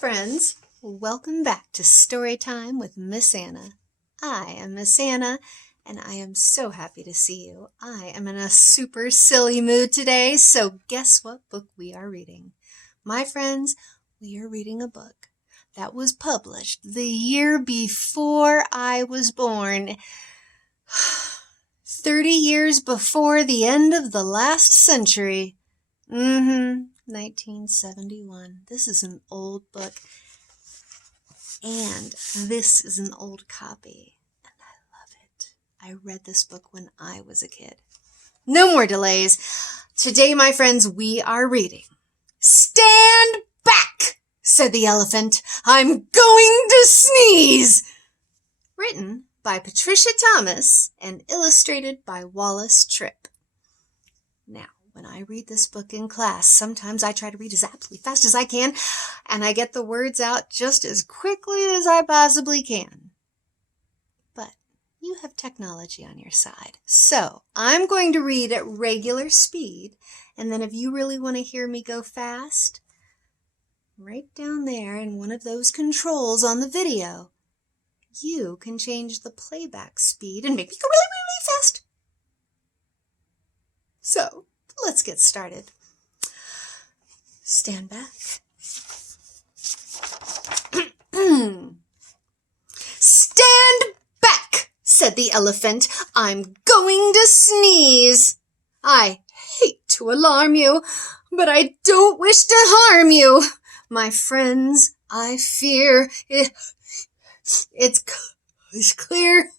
friends. Welcome back to Story Time with Miss Anna. I am Miss Anna, and I am so happy to see you. I am in a super silly mood today, so guess what book we are reading? My friends, we are reading a book that was published the year before I was born. 30 years before the end of the last century. 1971. This is an old book, and this is an old copy, and I love it. I read this book when I was a kid. No more delays. Today, my friends, we are reading Stand Back, said the elephant. I'm going to sneeze. Written by Patricia Thomas and illustrated by Wallace Tripp. Now, when I read this book in class, sometimes I try to read as absolutely fast as I can, and I get the words out just as quickly as I possibly can. But you have technology on your side, so I'm going to read at regular speed, and then if you really want to hear me go fast, right down there in one of those controls on the video, you can change the playback speed and make me go really, really, really fast. So, let's get started. Stand back. Stand back, said the elephant. I'm going to sneeze. I hate to alarm you, but I don't wish to harm you. My friends, I fear it's clear.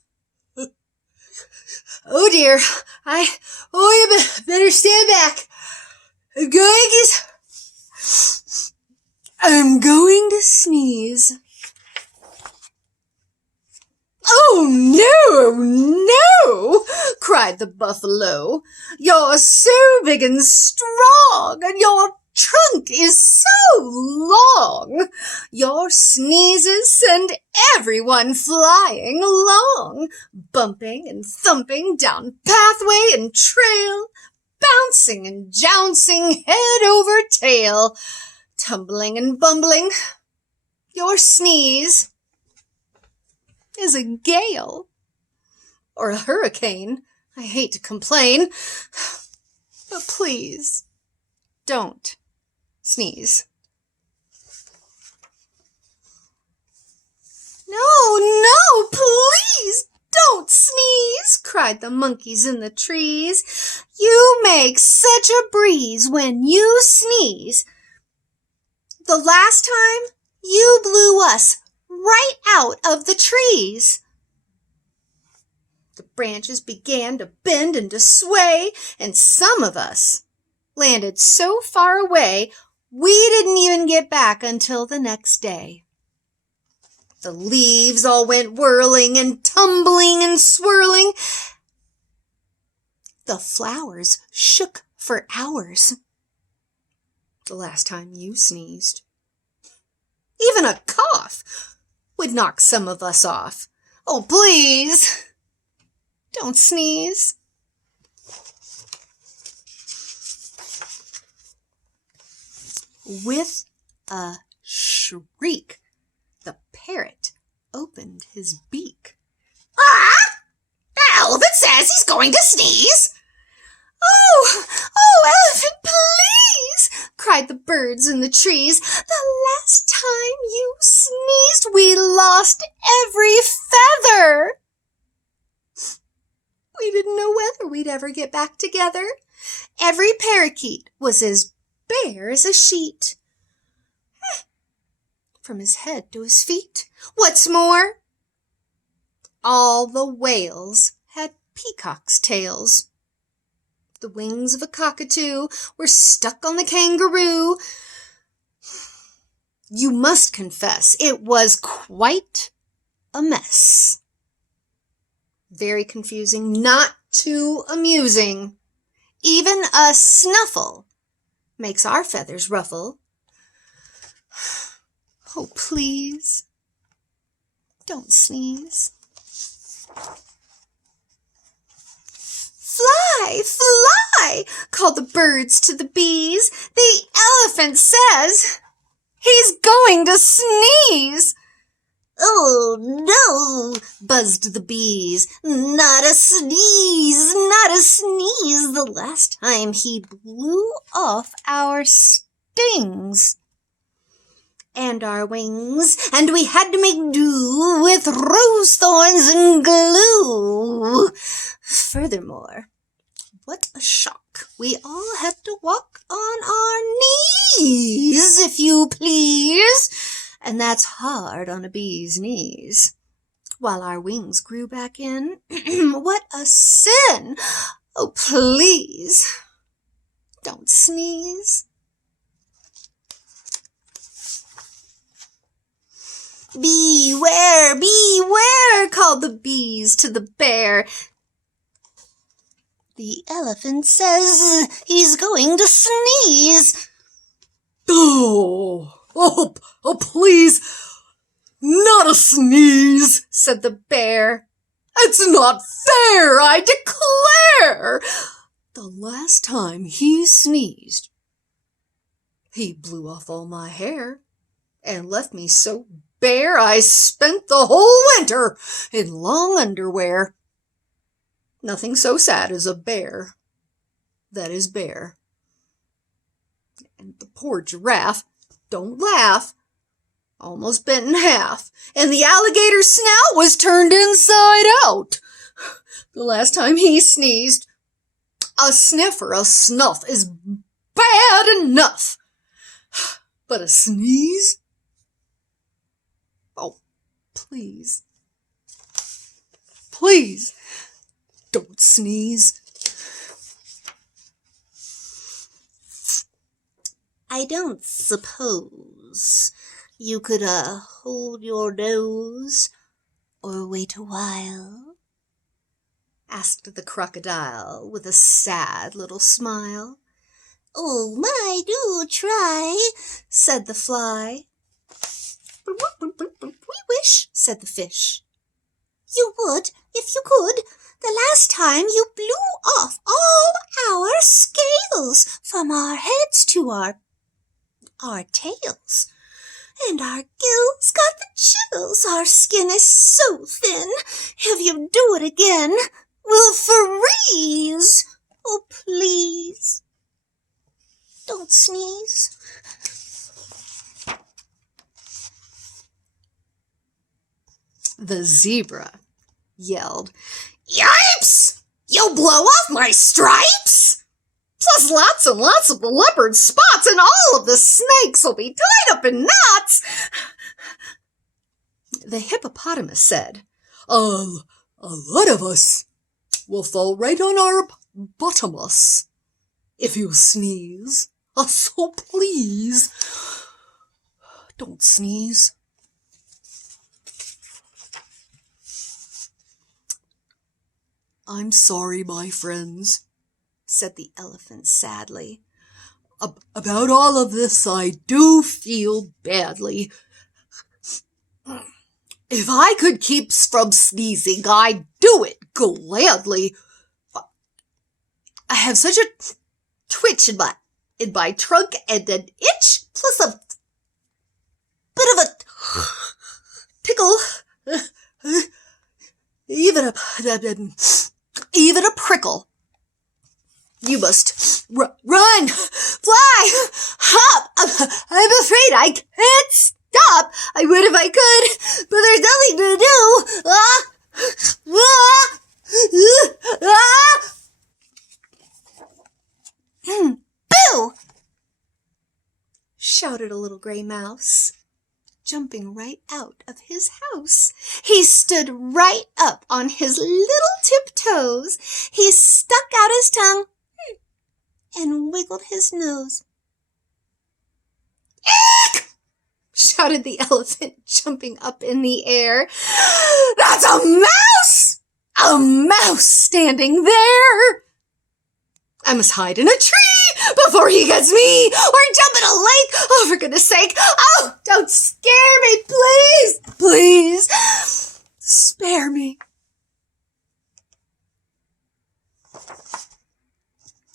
Oh dear, you better stand back. I'm going to sneeze. Oh no, cried the buffalo. You're so big and strong, and your trunk is so long. Your sneezes send everyone flying along, bumping and thumping down pathway and trail, bouncing and jouncing head over tail, tumbling and bumbling. Your sneeze is a gale or a hurricane. I hate to complain, but please don't sneeze. No, please don't sneeze, cried the monkeys in the trees. You make such a breeze when you sneeze. The last time you blew us right out of the trees. The branches began to bend and to sway, and some of us landed so far away we didn't even get back until the next day. The leaves all went whirling and tumbling and swirling. The flowers shook for hours. The last time you sneezed. Even a cough would knock some of us off. Oh, please, don't sneeze. With a shriek, the parrot opened his beak. Ah! The elephant says he's going to sneeze. Oh, elephant, please, cried the birds in the trees. The last time you sneezed, we lost every feather. We didn't know whether we'd ever get back together. Every parakeet was as bare as a sheet, from his head to his feet. What's more, all the whales had peacocks' tails. The wings of a cockatoo were stuck on the kangaroo. You must confess, it was quite a mess. Very confusing, not too amusing. Even a snuffle makes our feathers ruffle. Oh, please, don't sneeze. Fly, fly, called the birds to the bees. The elephant says He's going to sneeze! Oh, no, buzzed the bees. Not a sneeze, not a sneeze. The last time he blew off our stings and our wings, and we had to make do with rose thorns and glue. Furthermore, what a shock. We all had to walk on our knees, if you please. And that's hard on a bee's knees. While our wings grew back in. What a sin! Oh, please, don't sneeze. Beware, beware, called the bees to the bear. The elephant says he's going to sneeze. Oh, please, not a sneeze, said the bear. It's not fair, I declare. The last time he sneezed, he blew off all my hair and left me so bare I spent the whole winter in long underwear. Nothing so sad as a bear that is bare. And the poor giraffe, don't laugh, almost bent in half, and the alligator's snout was turned inside out. The last time he sneezed, a sniff or a snuff is bad enough. But a sneeze? Oh, please, please, don't sneeze. I don't suppose you could, hold your nose or wait a while? Asked the crocodile with a sad little smile. Oh, my, do try, said the fly. We wish, said the fish. You would, if you could. The last time you blew off all our scales from our heads to our tails. And our gills got the chills. Our skin is so thin. If you do it again, we'll freeze. Oh, please, don't sneeze. The zebra yelled, Yipes! You'll blow off my stripes! Plus lots and lots of the leopard spots, and all of the snakes will be tied up in knots. The hippopotamus said, A lot of us will fall right on our bottomus if you sneeze. So please, don't sneeze. I'm sorry, my friends, said the elephant sadly. About all of this I do feel badly. If I could keep from sneezing, I'd do it gladly. I have such a twitch in my trunk and an itch, plus a bit of a tickle, even a prickle. You must run, fly, hop. I'm afraid I can't stop. I would if I could, but there's nothing to do. Boo! Shouted a little gray mouse, jumping right out of his house. He stood right up on his little tiptoes. He stuck out his tongue and wiggled his nose. Eek! Shouted the elephant, jumping up in the air. That's a mouse! A mouse standing there! I must hide in a tree before he gets me, or jump in a lake. Oh, for goodness sake. Oh, don't scare me, please. Please. Spare me.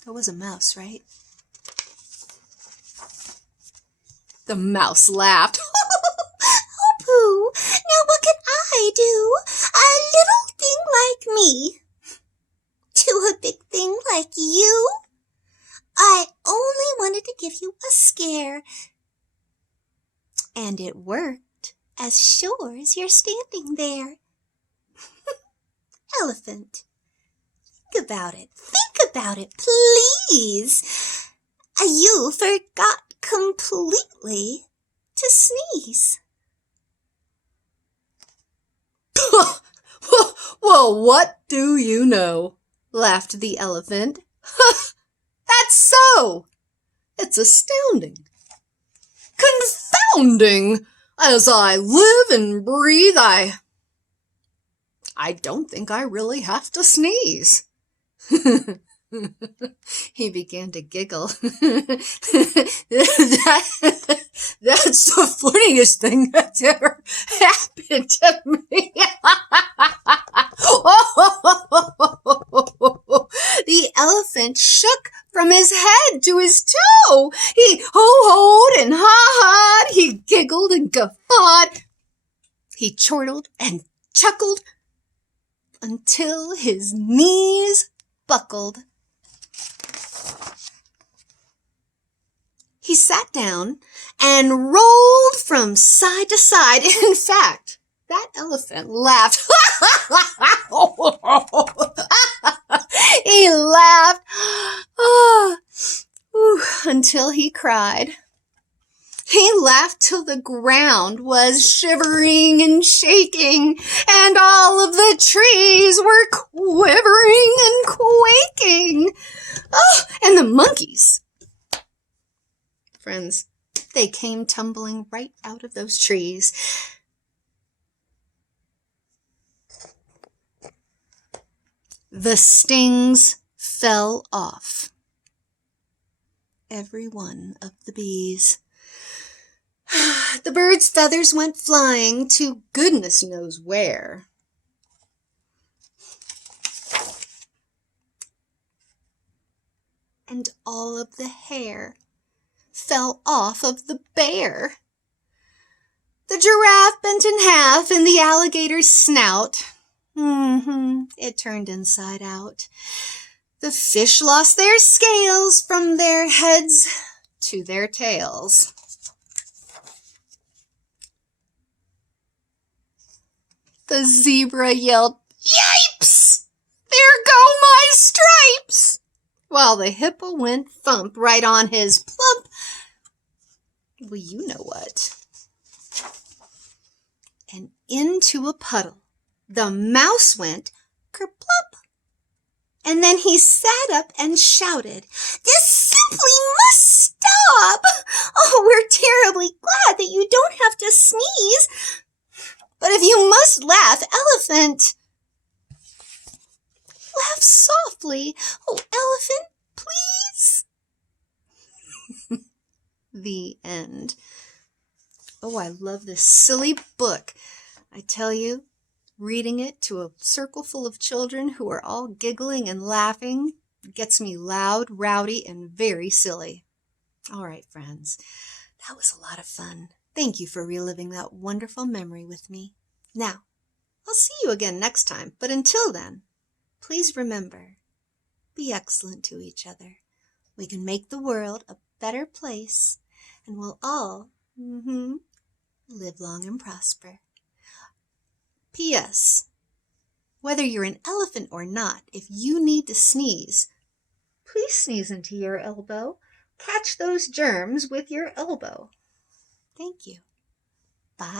There was a mouse, right? The mouse laughed. Oh, pooh! Now what can I do? A little thing like me to a big thing like you? I only wanted to give you a scare. And it worked, as sure as you're standing there. Elephant, think about it. Think about it, please. You forgot completely to sneeze. Well, what do you know? Laughed the elephant. That's so. It's astounding. Confounding. As I live and breathe, I don't think I really have to sneeze. He began to giggle. That's the funniest thing that's ever happened to me. The elephant shook from his head to his toe. He ho-hoed and ha-ha'd. He giggled and guffawed. He chortled and chuckled until his knees buckled. He sat down and rolled from side to side. In fact, that elephant laughed. He laughed until he cried. He laughed till the ground was shivering and shaking, and all of the trees were quivering and quaking. Oh, and the monkeys, friends, they came tumbling right out of those trees. The stings fell off every one of the bees. The birds' feathers went flying to goodness knows where. And all of the hair fell off of the bear. The giraffe bent in half and the alligator's snout. It turned inside out. The fish lost their scales from their heads to their tails. The zebra yelled, "Yipes! There go my stripes!" While the hippo went thump right on his plump, well, you know what. And into a puddle the mouse went kerplop. And then he sat up and shouted, "This simply must stop! Oh, we're terribly glad that you don't have to sneeze. But if you must laugh, elephant, laugh softly. Oh, elephant, please." The end. Oh, I love this silly book. I tell you, reading it to a circle full of children who are all giggling and laughing gets me loud, rowdy, and very silly. All right, friends, that was a lot of fun. Thank you for reliving that wonderful memory with me. Now, I'll see you again next time, but until then, please remember, be excellent to each other. We can make the world a better place, and we'll all live long and prosper. P.S. Whether you're an elephant or not, if you need to sneeze, please sneeze into your elbow. Catch those germs with your elbow. Thank you.